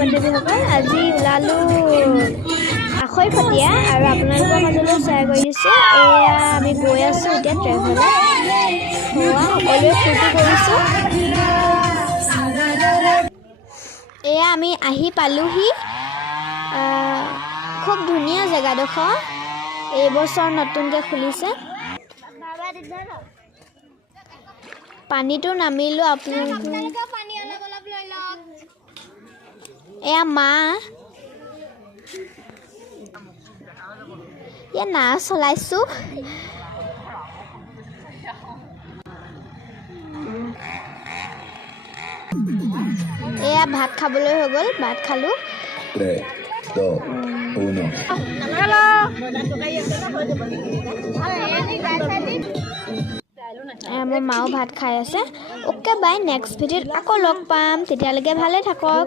বান্ধৱীসকল আজি ওলালো আখৈ ফটিয়া আৰু আপোনালোকৰ মাজলৈ শ্বেয়াৰ কৰি দিছোঁ এয়া আমি গৈ আছোঁ এতিয়া ট্ৰেভেলত সকলোৱে ফূৰ্তি কৰিছোঁ এয়া আমি আহি পালোহি খুব ধুনীয়া জেগাডোখৰ এইবছৰ নতুনকৈ খুলিছে পানীটো নামিলোঁ আপোনালোকে এয়া মা এয়া নাও চলাইছোঁ এয়া ভাত খাবলৈ হৈ গ'ল ভাত খালোঁ 3, 2, 1 মোৰ মাও ভাত খাই আছে অ'কে বাই নেক্সট ভিডিঅ'ত আকৌ লগ পাম তেতিয়ালৈকে ভালে থাকক